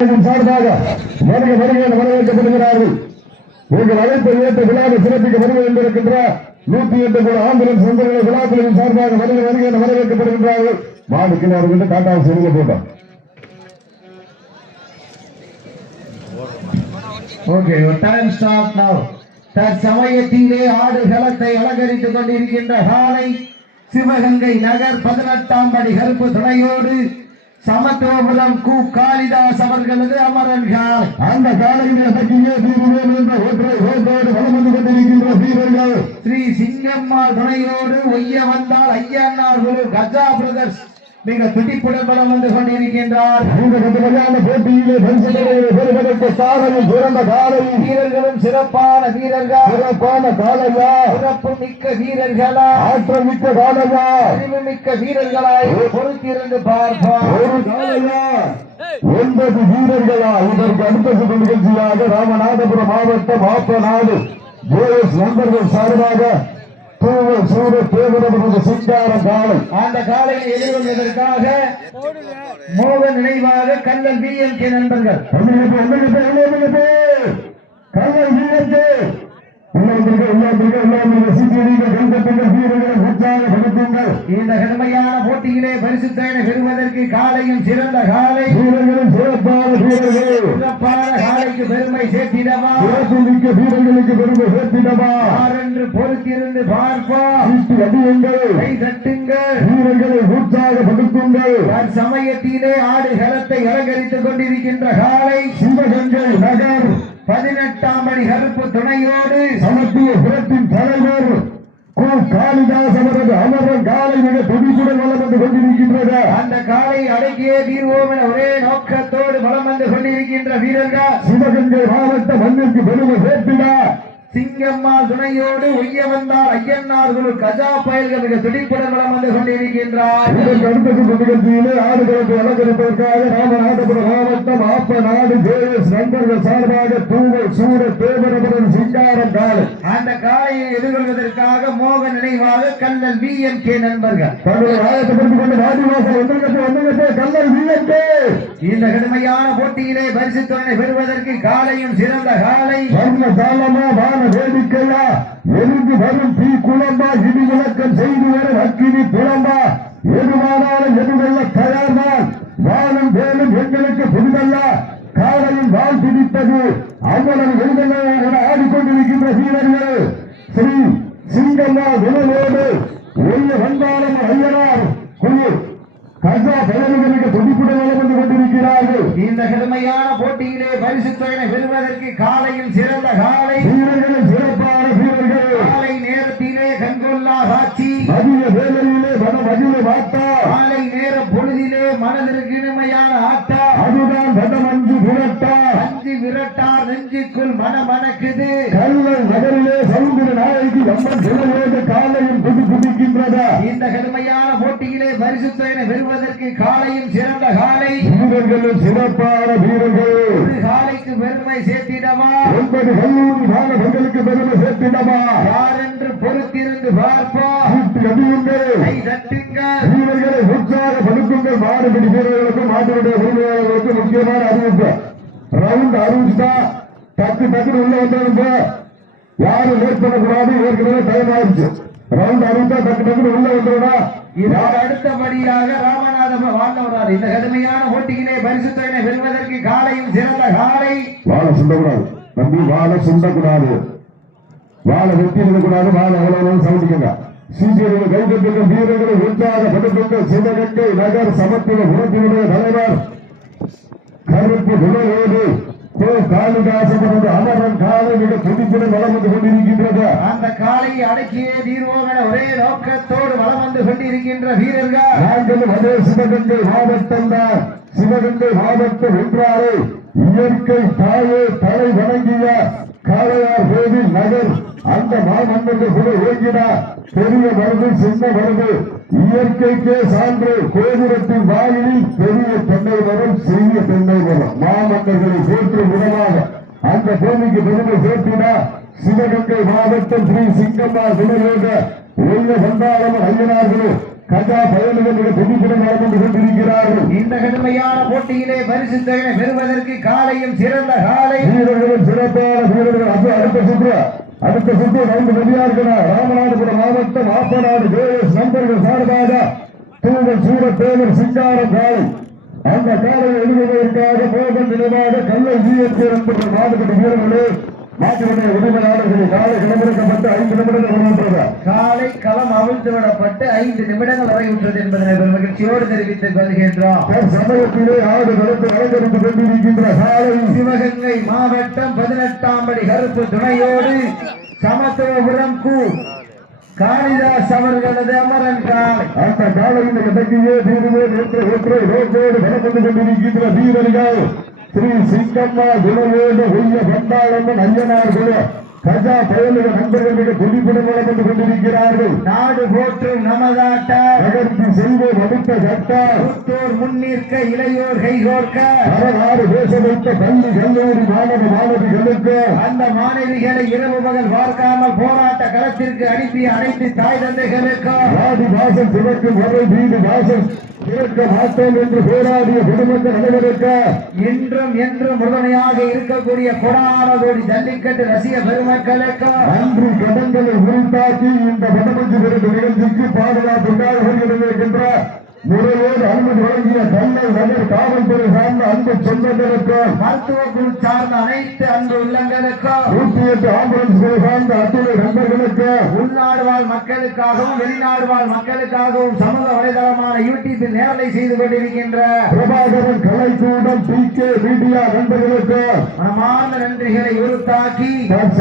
சார்பாக வரவேற்கப்படுகிறார்கள். உங்கள் அழைப்பை ஏற்ற விழாவை சிறப்பிக்க வருகை என்றிருக்கின்ற 108 கோடி ஆம்புலன்ஸ் நண்பர்களை விழாக்களின் சார்பாக வரவேற்கப்படுகின்றார்கள். மாடுக்கில் அவர்கள் டாட்டாவை சொல்ல போட்டோம். Okay, time stop now. தற்சமயத்திலே ஆடுகளத்தை அலங்கரித்துக் கொண்டிருக்கின்ற காலை சிவகங்கை நகர் 18ஆம் படி கருப்பு துணையோடு சமத்துவபுரம் கு காளிதாஸ் அவர்களது அமரன் காலை. அந்த காலையில் பற்றியே தீர்வோம் என்ற ஒற்றை ஓட்டோடு வலம் வந்து கொண்டிருக்கின்ற வீரர்கள் ஸ்ரீ சிங்கம்மா துணையோடு ஒய்ய வந்தால் ஐயன்னார் குரு கஜா பிரதர்ஸ் மிக துடிப்புடன் பலம் வந்து கொண்டிருக்கின்றார். இந்த கடுமையான போட்டியிலே பெறுவதற்கு சாதனை சிறந்த காலை வீரர்களும் சிறப்பான வீரர்கள், சிறப்பான காலையா, சிறப்பு மிக்க வீரர்களா, ஆற்றல் மிக்க காலையா, அறிவு மிக்க வீரர்களாய் பொறுத்திருந்து பார்ப்போம். ஒரு காலையா 9 வீரர்களா. இதற்கு அடுத்த சுற்று நிகழ்ச்சியாக ராமநாதபுரம் மாவட்டம் ஆப்பநாடு ஜேஎஸ் நண்பர்கள் சார்பாக சூர தேவரது சிங்கார காலை. அந்த காலையை எதிர்கொள்வதற்காக மோகன் நினைவாக கல்லல் BMK நண்பர்கள் இந்த கடுமையான போட்டியிலே பரிசுத்தனை பெறுவதற்கு காலையும் சிறந்த காலை, வீரர்களும் சிறப்பான வீரர்கள், சிறப்பான காலைக்கு பெருமை சேர்த்திடவா, சிறப்புமிக்க வீரர்களுக்கு பெருமை சேர்த்திடவா என்று பொறுத்திருந்து பார்ப்போம். அடியுங்கள், கை தட்டுங்கள், வீரர்களை உற்சாகப்படுத்துங்கள். சமயத்திலே ஆடுகளத்தை அலங்கரித்துக் கொண்டிருக்கின்ற காலை சிவகங்கை நகர் 18ஆம் படி கருப்பு துணையோடு சமத்துவ புரத்தின் தலைவர் கு காளிதாஸ் அவரது அமரன் காலை மிக துடிப்புடன் வளம் வந்து கொண்டிருக்கின்றது. அந்த காலை அடக்கியே தீர்வோம் என ஒரே நோக்கத்தோடு வளம் வந்து கொண்டிருக்கின்ற வீரர்கள் சிவகங்கை மாவட்ட மண்ணிற்கு பெருமை சேர்த்திட சிங்கம்மா துணையோடு ஒய்ய வந்தால் ஐயன்னார் குரு கஜா பயல்கள் மிக துடிப்புடன் வளம் வந்து கொண்டிருக்கின்றார். இதற்கு அடுத்த நிகழ்ச்சியிலே ஆடுகளத்தை அலங்கரிப்பதற்காக ராமநாதபுரம் மாவட்டம் ஆப்பநாடு ஜேஎஸ் நண்பர்கள் சார்பாக தூவல் சூர தேவரபுரம் சிங்காரம் காலை. அந்த காலையை எதிர்கொள்வதற்காக மோகன் நினைவாக கல்லல் BMK நண்பர்கள் தங்களை ஆயத்தப்படுத்திக் கொண்டு வாடிவாசல் கல்லல் BMK. இந்த கடுமையான போட்டியிலே பரிசுத்தனை பெறுவதற்கு காலையும் சிறந்த காலை, வர்ண தாளமா வான வேடிக்கையா, எரிந்து வரும் தீ குழம்பா, இடி விளக்கம் செய்து வரும் அக்கினி புலம்பா, எதுவானாலும் எதுவல்ல தயார்தான், வாழும் வேலும் எங்களுக்கு புதிதல்ல, காலையும் வாழ் பிடிப்பது அவ்வளவு எளிதல்ல ஆடிக்கொண்டிருக்கின்ற வீரர்கள் ஸ்ரீ சிங்கம்மா குணவோடு ஒன்று வந்தாலும் ஐயனார் குழு கஜா பலர்களுக்கு துடிப்புடன் வளம் வந்து கொண்டிருக்கிறார்கள். இந்த கடுமையான போட்டியிலே பரிசுத்தனை பெறுவதற்கு காலையும் சிறந்த காலை, வீரர்களும் சிறப்பான வீரர்கள், காலை நேரத்திலே கண்கொள்ளா காட்சி, மதிய வேலையிலே மதிய வாட்டா, காலை நேர பொழுதிலே மனதிற்கு இனிமையான ஆட்டா, அதுதான் வடமஞ்சு விரட்டா, அஞ்சு விரட்டார் நெஞ்சுக்குள் மனமணக்குது. கல்லல் நகரிலே சவுந்திர நாயகி அம்மன் சிலையோடு காலையும் துடிக்கின்றதா. இந்த கடுமையான போட்டியிலே பரிசுத்தனை பெறுவதற்கு காலையும் சிறந்த காலை, வீரர்களும் சிறப்பான வீரர்கள், ஒரு காலைக்கு பெருமை சேர்த்திடவா, 9 கல்லூரி மாணவர்களுக்கு பெருமை சேர்த்திடவா, யார் என்று பொறுத்திருந்து பார்ப்போம். அடியுங்கள், கை தட்டுங்கள், வீரர்களை உற்சாகப்படுத்துங்கள். மாடுபிடி வீரர்களுக்கும் மாட்டுடைய உரிமையாளர்களுக்கும் முக்கியமான அறிவிப்பு. ரவுண்ட் அறிவிச்சுட்டா டக்கு உள்ள வந்தாலும் யாரும் லேட் பண்ணக்கூடாது. ஏற்கனவே டைம் ஆயிடுச்சு. ரவுண்ட் அறிவித்தா டக்கு உள்ள வந்துடும்னா இதோடு அடுத்தபடியாக ராமநாதபுரம் வாழ்ந்தவரார். இந்த கடுமையான போட்டியிலே பரிசுத்தனை வெல்வதற்கு காலையும் சிறந்த காலை, வாழை சுண்டக்கூடாது நம்பி, வாழை சுண்டக்கூடாது, வாழை வெட்டி இருக்கக்கூடாது, வாழை எவ்வளவு சவுண்டிக்கங்க. சிபிஐ கைதட்டுங்கள், வீரர்களை உற்சாகப்படுத்துங்கள். சிவகங்கை நகர் சமத்துவ புரத்தினுடைய தலைவர் கருப்பு குணவோடு காளிதாசனது அமரன் காலை மிக துடிப்புடன் வளம் வந்து கொண்டிருக்கின்றது. அந்த காலையை அடக்கியே தீர்வோம் என ஒரே நோக்கத்தோடு வளம் வந்து கொண்டிருக்கின்ற வீரர்கள் நாங்களும் அதே சிவகங்கை மாவட்டம் தான். சிவகங்கை மாவட்டம் என்றாலே இயற்கை தாயே தலை வணங்கிய காளையார் கோவில் நகர். அந்த மாமன்னர்கள் கூட ஓங்கினார். பெரிய மருந்து சின்ன மருந்து இயற்கைக்கே சான்று. கோபுரத்தின் வாயிலில் பெரிய தென்னை மரம், சிறிய தென்னை மரம், மாமன்னர்களை போற்றும் விதமாக அந்த பூமிக்கு பெருமை சேர்த்தினார். சிவகங்கை மாவட்டம் ஸ்ரீ சிங்கம்மா துணையோக ஒய்ய வந்தாளம் ஐயனார்களும் கஜா பயணிகள் புதுப்பிடம் நடந்து கொண்டிருக்கிறார்கள். இந்த கடுமையான போட்டியிலே பரிசு தொகை பெறுவதற்கு காலையும் சிறந்த காலை வீரர்களும் சிறப்பான வீரர்கள். அடுத்த சுற்று வந்து வெளியாகிறார். ராமநாதபுரம் மாவட்டம் ஆப்பநாடு ஜேஎஸ் நண்பர்கள் சார்பாக தூவல் சூரத்தேவர் சிங்காரம் காலை. அந்த காலையை எழுதுவதற்காக மோகன் நினைவாக கல்லை ஜிஎஸ்கே நண்பர்கள் மாவட்ட வீரர்களே மாற்றுவதை உரிமையாளர்களை காலை கிளம்பிடப்பட்டு 5 நிமிடங்கள் வருகின்றன. காலை களம் அவிழ்த்து விடப்பட்டு 5 நிமிடங்கள் வரையுற்றது என்பதனை மகிழ்ச்சியோடு தெரிவித்துக் கொள்கின்றோம். சமயத்திலே ஆடு கருத்து அலங்கரித்துக் கொண்டிருக்கின்ற காலை சிவகங்கை மாவட்டம் 18ஆம் படி கருப்பு துணையோடு சமத்துவபுரம் கு காளிதாஸ் அவர்களது அமரன் காலை. அந்த காலையின் கட்டக்கியே தீர்வே ஒற்றை ரோட்டோடு பலப்பட்டு கொண்டிருக்கின்ற வீரர்கள் ஸ்ரீ சிங்கம்மா குணவேத ஒய்ய பந்தாளம்மன் ஐயனார் குல கஜா பயலுக நண்பர்களுக்கு புதுப்பிடம் வழங்கி கொண்டிருக்கிறார்கள். நாடு போற்றும் நமதாட்ட நகர்த்தி செல்வோம் அடுத்த சட்டா புத்தூர் முன்னிற்க இளையோர் கைகோர்க்க வரலாறு பேச வைத்த பள்ளி கல்லூரி மாணவிகளுக்கு அந்த மாணவிகளை இரவு பகல் பார்க்காமல் போராட்ட களத்திற்கு அனுப்பி அனைத்து தாய் தந்தைகளுக்கு வாடி வாசல் சிவக்கும் வரை வீடு வாசல் கேட்க மாட்டோம் என்று போராடிய பொதுமக்கள் அனைவருக்கு இன்றும் என்றும் உறுதுணையாக இருக்கக்கூடிய கொடான கோடி ஜல்லிக்கட்டு ரசிக பெருமக்களுக்கு அன்று கடன்களை உரித்தாக்கி இந்த படமஞ்சு பிறகு நிகழ்ச்சிக்கு பாதுகாப்புக்காக வருகின்ற முறையோடு அனுமதி வழங்கிய கல்லை நகர் காவல்துறை சார்ந்த அன்பு சொந்தங்களுக்கு மருத்துவ குழு சார்ந்த அனைத்து அன்பு உள்ளங்களுக்கு 108 ஆம்புலன்ஸ் சார்ந்த அத்துணை நண்பர்களுக்கு உள்நாடு வாழ் மக்களுக்காகவும் வெளிநாடு வாழ் மக்களுக்காகவும் சமூக வலைதளமான யூடியூபில் நேரலை செய்து கொண்டிருக்கின்ற பிரபாகரன் கலைக்கூடம் PK மீடியா நண்பர்களுக்கு மனமார்ந்த நன்றிகளை உறுத்தாக்கி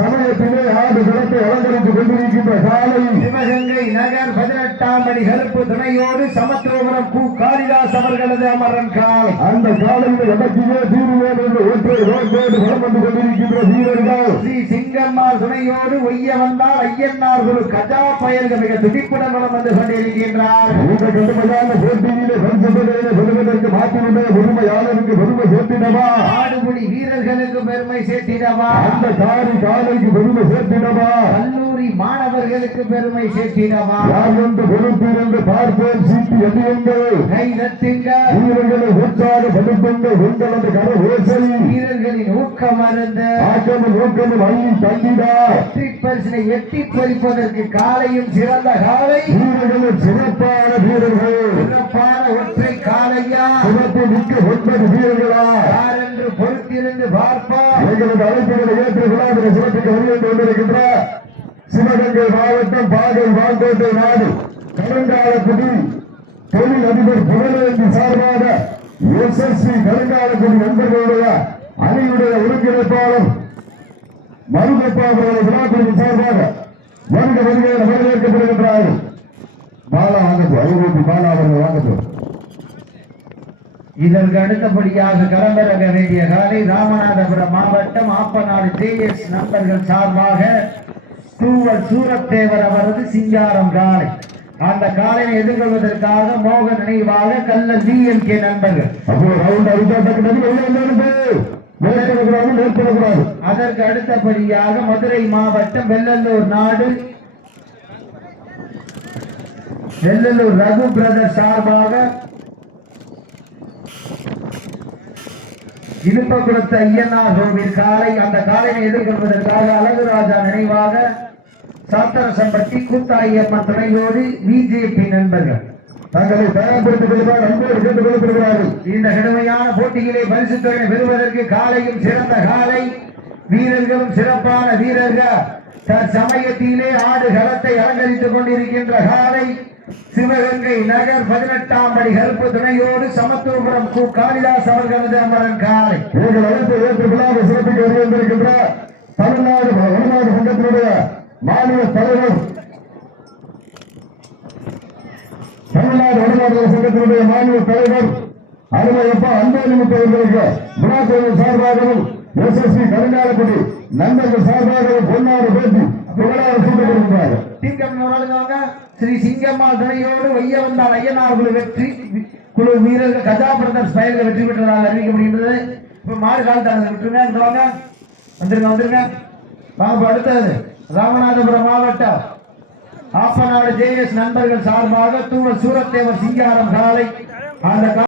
சமயத்திலே ஆடு களத்தை அலங்கரித்துக் கொண்டிருக்கின்ற காலை சிவகங்கை நகர் 18ஆம் படி கருப்பு துணையோடு சமத்துவபுரம் கு காளிதாஸ் அவர்களது அமரன் காலை. அந்த காலையில் இடத்திலே தீர்வோடு ஒற்றை ரோட்டோடு வலம் வந்து கொண்டிருக்கின்ற வீரர்கள் ஸ்ரீ சிங்கம்மாள் துணையோடு ஒய்ய வந்தால் ஐயன்னார் குழு கஜா பயல்கள் மிக துடிப்புடன் வலம் வந்து கொண்டிருக்கின்றார். இந்த கடுமையான போட்டியிலே பரிசுகளை பெறுவதற்கு மாற்றினுடைய பெருமையாளருக்கு பெருமை சேர்த்திடவா, ஆடுபுடி வீரர்களுக்கு பெருமை சேர்த்திடவா, அந்த காலைக்கு பெருமை சேர்த்திடவா, கல்லூரி மாணவர்களுக்கு பெருமை சேர்த்திடவா, யார் என்று பொறுப்பிருந்து பார்ப்போம் சீட்டு எண்ணியுங்கள் கை தட்டுங்க வீரர்களை உற்சாகப்படுத்துங்கள் உங்களது கர ஓசை வீரர்களின் ஊக்கம் அருந்து ஆக்கமும் ஊக்கமும் அள்ளி தந்திடா வெற்றி பரிசினை எட்டி பறிப்பதற்கு காலையும் சிறந்த காலை வீரர்களும் சிறப்பான வீரர்கள் சிறப்பான ஒற்றை காலையா சிறப்பு மிக்க 9 வீரர்களா யார் என்று பொறுத்திருந்து பார்ப்பா. எங்களது அழைப்புகளை ஏற்று விழாவினை சிறப்பிக்க வருகின்ற கொண்டிருக்கின்ற சிவகங்கை மாவட்டம் பாகல் வாங்கோட்டை நாடு கருங்காலக்குடி தொழில் அதிபர் புகழேந்தி சார்பாக SSV கருங்காலக்குடி நண்பர்களுடைய அணியுடைய ஒருங்கிணைப்பாளர் மருதப்பா அவர்களை விழாக்குழு சார்பாக வருகையில் வரவேற்கப்படுகின்றார்கள். பாலா வாங்கப்போ ஐரோப்பி பாலா அவர்கள் வாங்கப்போ. இதற்கு அடுத்தபடியாக களமிறங்க வேண்டிய காலை ராமநாதபுரம் மாவட்டம் ஆப்பநாடு JS நண்பர்கள் சார்பாக தூவல் சூரத்தேவர் அவரது சிங்காரம் காலை. அந்த காலையை எதிர்கொள்வதற்காக மோகன் நினைவாக கல்ல DMK நண்பர்கள். அதற்கு அடுத்தபடியாக மதுரை மாவட்டம் வெள்ளலூர் நாடு வெள்ளலூர் ரகு பிரதர் சார்பாக இழுப்பகுளத்து ஐயனார் கோவில் காலை. அந்த காலையை எதிர்கொள்வதற்காக அழகுராஜா நினைவாக சாத்தரசம்பட்டி கூத்தாயம்மன் துணையோடு BJP நண்பர்கள் தங்களை தயார்படுத்திக் கொள்வார் அன்போடு கேட்டுக் கொள்ளப்படுகிறார்கள். இந்த கடுமையான போட்டியிலே பரிசு தொகை பெறுவதற்கு காலையும் சிறந்த காலை வீரர்களும் சிறப்பான வீரர்கள் தற்சமயத்திலே ஆடு களத்தை அலங்கரித்துக் கொண்டிருக்கின்ற காலை சிவகங்கை நகர் 18ஆம் படி கருப்பு துணையோடு சமத்துவபுரம் கு காளிதாஸ் அவர்களது அமரன் காலை. இவர்கள் அழைப்பு ஏற்று விழாவை சிறப்பிக்க வருகின்ற தமிழ்நாடு வடநாடு சங்கத்தினுடைய மாநில தலைவர் தமிழ்நாடு வடநாடு சங்கத்தினுடைய மாநில தலைவர் அருமையப்பா அன்பேலிமுத்து அவர்களுக்கு விழாக்குழு சார்பாகவும் SSV கருங்காலக்குடி நண்பர்கள் சார்பாகவும் பொன்னாறு பேட்டி புகழாரம் சூட்டப்படுகிறார்கள். ஸ்ரீ சிங்கம்மாள் துணையோடு வைய வந்தால் ஐயனார் குழு வெற்றி குழு வீரர்கள் கஜா பிரதர்ஸ் பயல்கள் வெற்றி பெற்றதாக அறிவிக்கப்படுகின்றது. இப்ப மாடு காலத்தாங்க விட்டுருங்க வந்துருங்க வாங்க. அடுத்தது ராமநாதபுரம் மாவட்டம் ஆப்பநாடு ஜேஎஸ் நண்பர்கள் சார்பாக தூவல் சூரத்தேவர் சிங்காரம் காலை அந்த